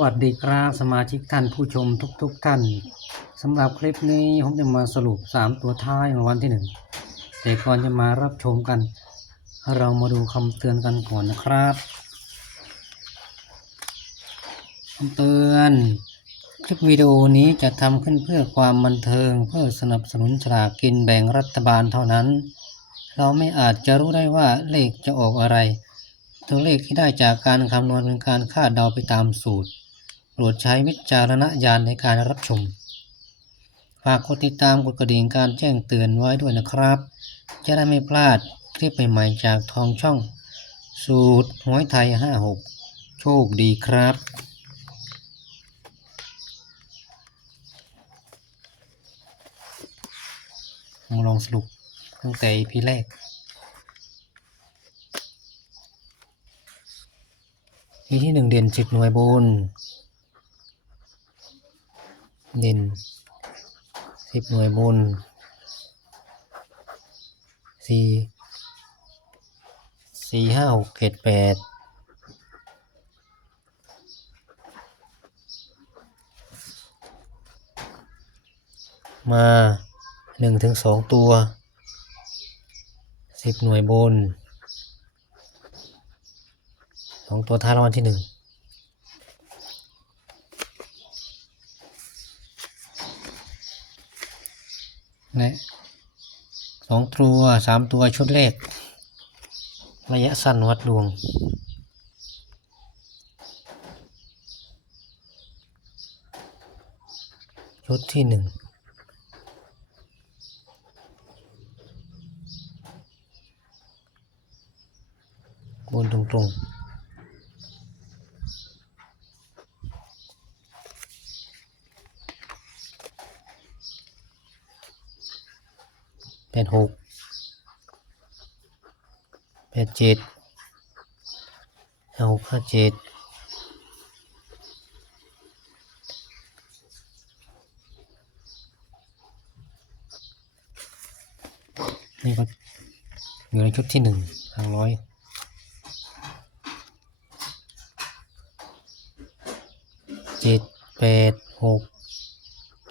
วัสดีครับสมาชิกท่านผู้ชมทุกๆทท่านสำหรับคลิปนี้ผมจะมาสรุป 3 ตัวท้ายของวันที่หนึ่งแต่ก่อนจะมารับชมกัน เรามาดูคำเตือนกันก่อนนะครับคำเตือน คลิปวิดีโอนี้จะทำขึ้นเพื่อความบันเทิงเพื่อสนับสนุนฉลากกินแบ่งรัฐบาลเท่านั้น เราไม่อาจจะรู้ได้ว่าเลขจะออกอะไรตัวเลขที่ได้จากการคำนวณเป็นการคาดเดาไปตามสูตร โปรดใช้วิจารณญาณในการรับชม ฝากกดติดตามกดกระดิ่งการแจ้งเตือนไว้ด้วยนะครับ จะได้ไม่พลาดคลิปใหม่ๆจากทองช่อง สูตรหวยไทย 56 โชคดีครับมาลองสรุปตั้งแต่ EP แรกทีที่หนึ่งเด่นสิบหน่วยบน เด่นสิบหน่วยบนสี่สี่ห้าหกเจ็ดแปดมาหนึ่งถึงสองตัวสิบหน่วยบนสองตัวท้ายรางวัลที่หนึ่ง และสองตัวสามตัวชุดแรกระยะสั้นวัดดวง ชุดที่หนึ่งบนตรงๆ ดหกแปดเจ็ดห้าหกห้าเจ็ดนี่ก็อยู่ในชุดที่หนึ่งทางร้อยเจ็ดแปดหก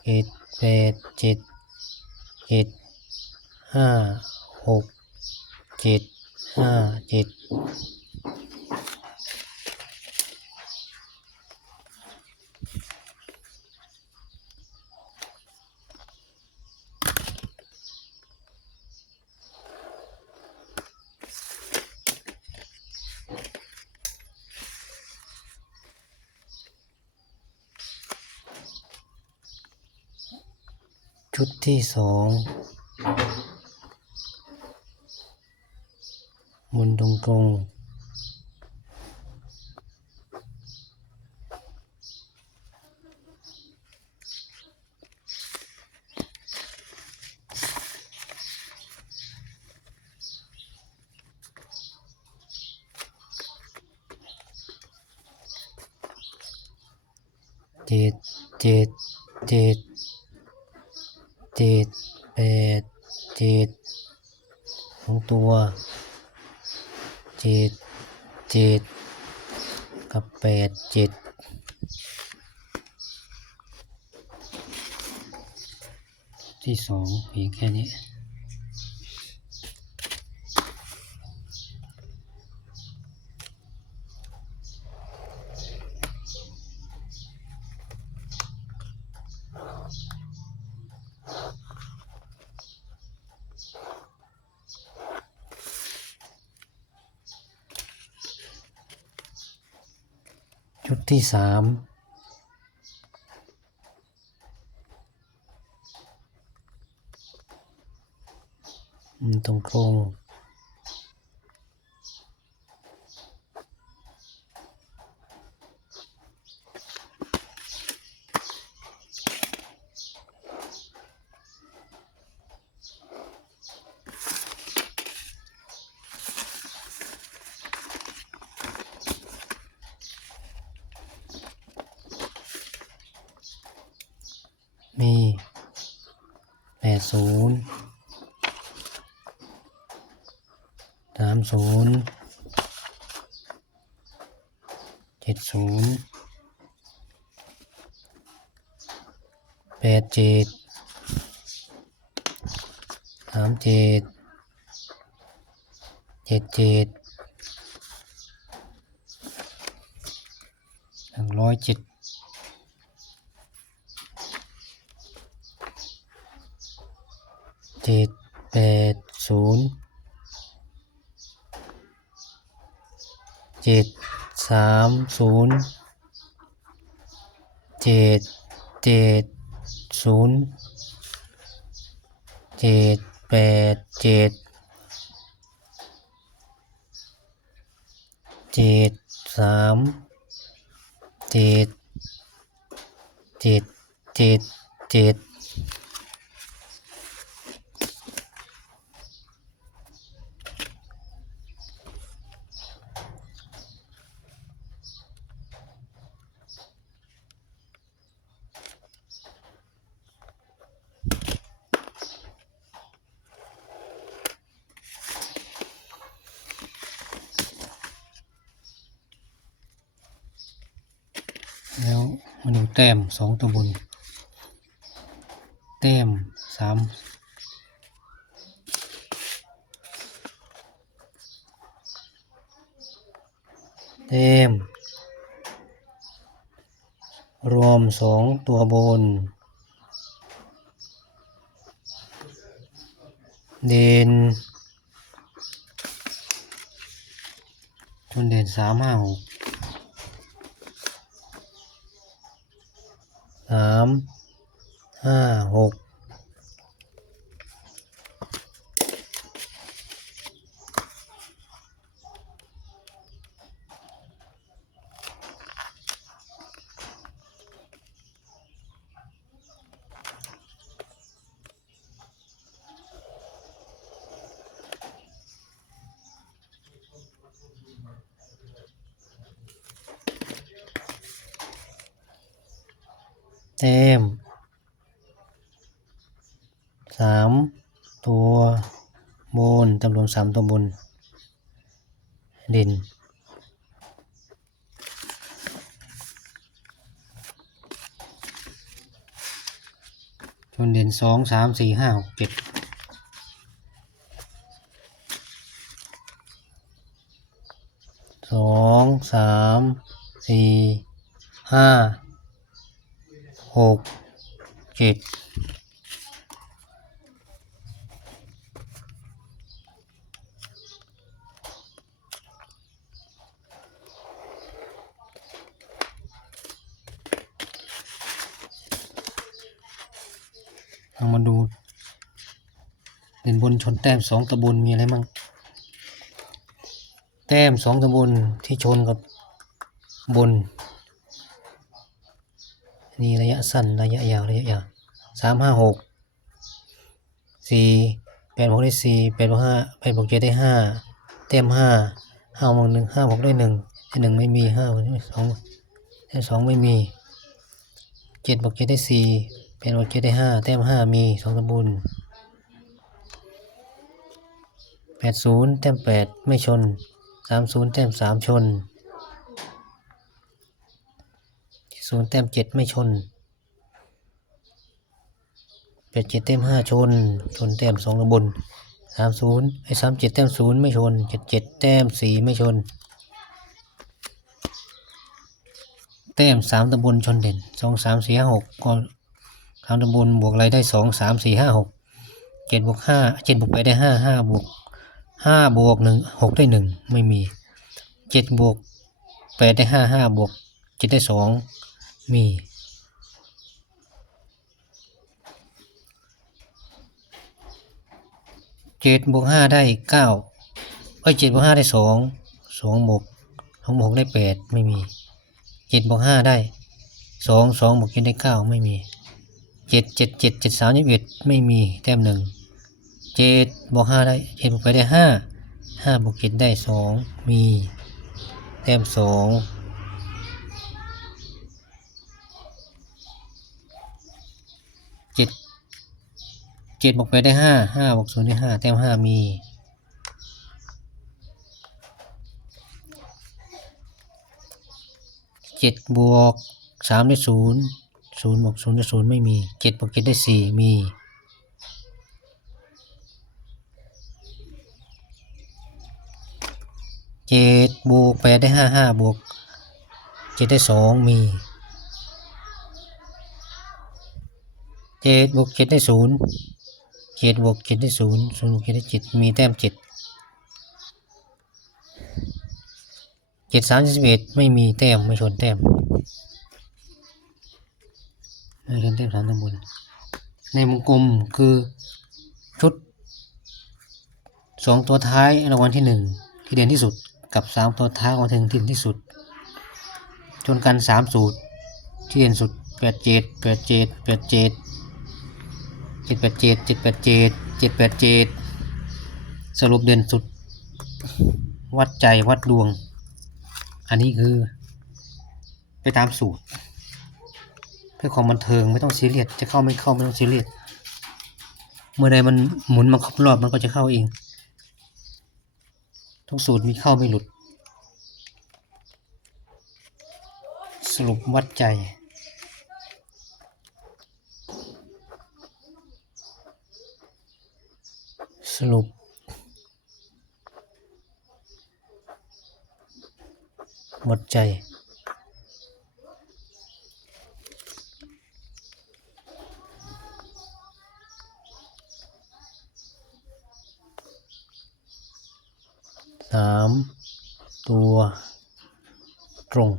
เจ็ดแปดเจ็ดเจ็ด ห้าหกเจ็ดห้าเจ็ดชุดที่สอง ตรงเจ็ดเจ็ดเจ็ดเจ็ดแปดเจ็ดสองตัว เจ็ดเจ็ดกับแปดเจ็ดที่สองเพียงแค่นี้ ชุด ที่สามตรงโครง มีแปดศูนย์สามศูนย์เจ็ดศูนย์แปดเจ็ดสามเจ็ดเจ็ดเจ็ดหนึ่งร้อยเจ็ด จ็ดแปดศูนย์เจ็ดสามศูนย์เจ็ดเจ็ดศูนย์เจ็ดแปดเจ็ดเจ็ดสามเจ็ดเจ็ดเจ็ดเจ็ด แล้วมาดูแต้มสองตัวบน แต้มสามแต้มรวมสองตัวบน เด่นจนเด่นสามห้าหก สามห้าหก แต้มสามตัวบนจำนวนสามตัวบน เด่นจนเด่นสองสามสี่ห้าหกเจ็ดสองสามสี่ห้า หกเจ็ดเอามาดูเด่นบนชนแต้มสองตะบนมีอะไรมั่งแต้มสองตะบนที่ชนกับบน นี่ระยะสั้นระยะยาวระยะยาวสามห้าหกสี่แปดหกได้สี่แปดบวกห้าแปดบวกเจ็ดได้ห้าเต็มห้าห้าบวกหนึ่งห้าบวกได้หนึ่งได้หนึ่งไม่มีห้าบวกได้สองได้สองไม่มีเจ็ดบวกเจ็ดได้สี่แปดบวกเจ็ดได้ห้าเต็มห้ามีสองสมบูรณ์แปดศูนย์เต็มแปดไม่ชนสามศูนย์เต็มสามชน ศูนย์แต้มเจ็ดไม่ชนแปดเจ็ดแต้มห้าชน ชนแต้มสองตะบนสามศูนย์ไอ้สามเจ็ดแต้มศูนย์ไม่ชนเจ็ดเจ็ดแต้มสี่ไม่ชน แต้มสามตะบนชนเด่นสองสามสี่ห้าหกก็สามตะบนบวกอะไรได้สองสามสี่ห้าหกเจ็ดบวกห้าเจ็ดบวกไปได้ห้าห้าบวกห้าบวกหนึ่งหกได้หนึ่งไม่มีเจ็ดบวกแปดได้ห้าห้าบวกเจ็ดได้สอง มี เจ็ดบวกห้าได้เก้าเอ้ยเจ็ดบวกห้าได้สองสองบวกสองบวกได้แปดไม่มีเจ็ดบวกห้าได้สองสองบวกเจ็ดได้เก้าไม่มีเจ็ดเจ็ดเจ็ดเจ็ดสามยี่สิบเอ็ดไม่มีแต้มหนึ่งเจ็ดบวกห้าได้เจ็ดบวกไปได้ห้าห้าบวกเจ็ดได้สองมี แต้มสอง เจ็ด เจ็ดบวกแปดได้ห้าห้าบวกศูนย์ได้ห้าแต้มห้ามีเจ็ดบวกสามได้ศูนย์ศูนย์บวกศูนย์ได้ศูนย์ไม่มีเจ็ดบวกเจ็ดได้สี่มีเจ็ดบวกแปดได้ห้าห้าบวกเจ็ดได้สองมีเจ็ดบวกเจ็ดได้ศูนย์ เจ็ดบวกเจ็ดได้ศูนย์ศูนย์บวกเจ็ดได้เจ็ดมีแต้มเจ็ดเจ็ดสามสิบเอ็ดไม่มีแต้มไม่ชนแต้มไม่เรียนเทพสามตำบลในวงกลมคือชุดสองตัวท้ายรางวัลที่หนึ่งที่เด่นที่สุดกับสามตัวท้ายรางวัลที่หนึ่งที่เด่นที่สุดชนกันสามสูตรที่เด่นสุดแปดเจ็ดแปดเจ็ดแปดเจ็ด จ็ดแปดเจ็ดเจ็ดแปดเจ็ดเจ็ดแปดเจ็ดสรุปเด่นสุด วัดใจวัดดวง อันนี้คือ ไปตามสูตร เพื่อความบันเทิงไม่ต้องซีเรียสจะเข้าไม่เข้าไม่ต้องซีเรียสเมื่อใดมันหมุนมาครบรอบมันก็จะเข้าเอง ทุกสูตรมีเข้าไม่หลุด สรุปวัดใจ ส รุปวัดใจ สาม ตัว ตรง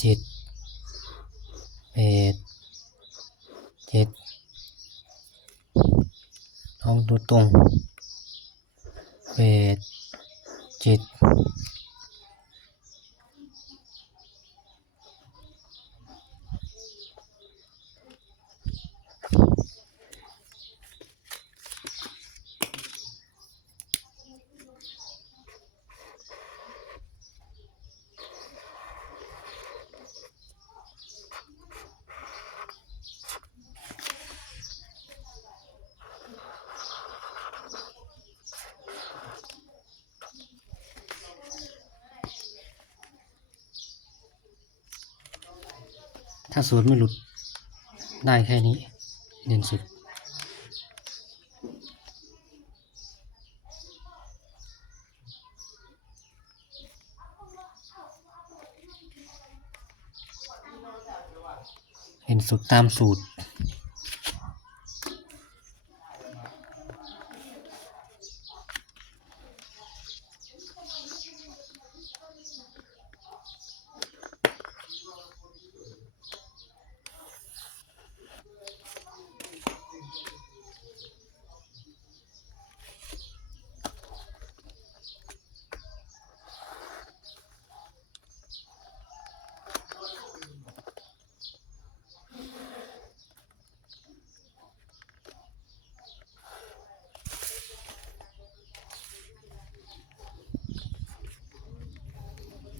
เจ็ดแปดเจ็ดลองดูตรงแปดเจ็ด ถ้าสูตรไม่หลุดได้แค่นี้เด่นสุด เห็นสุดตามสูตร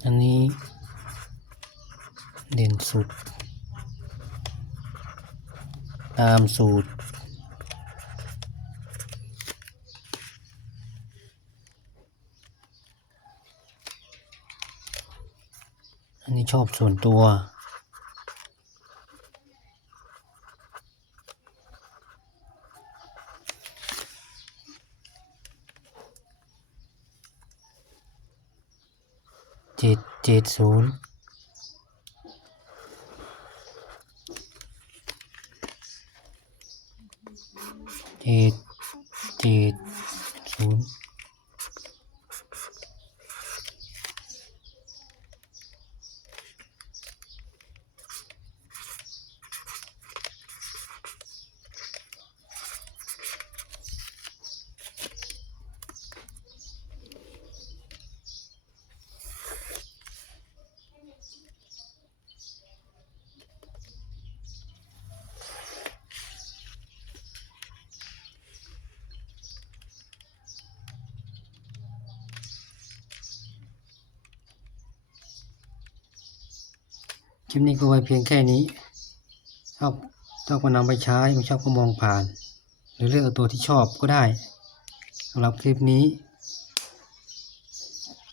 อั นี้ เด่นสุด ตามสูตร อันนี้ชอบส่วนตัว เจ็ด เจ็ดศูนย์เจ็ดเจ็ดศูนย์ คลิปนี้ก็ไว้เพียงแค่นี้ ชอบชอบก็นำไปใช้ไม่ชอบก็มองผ่าน หรือเลือกเอาตัวที่ชอบก็ได้สำหรับคลิปนี้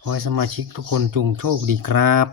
ขอให้สมาชิกทุกคนจงโชคดีครับ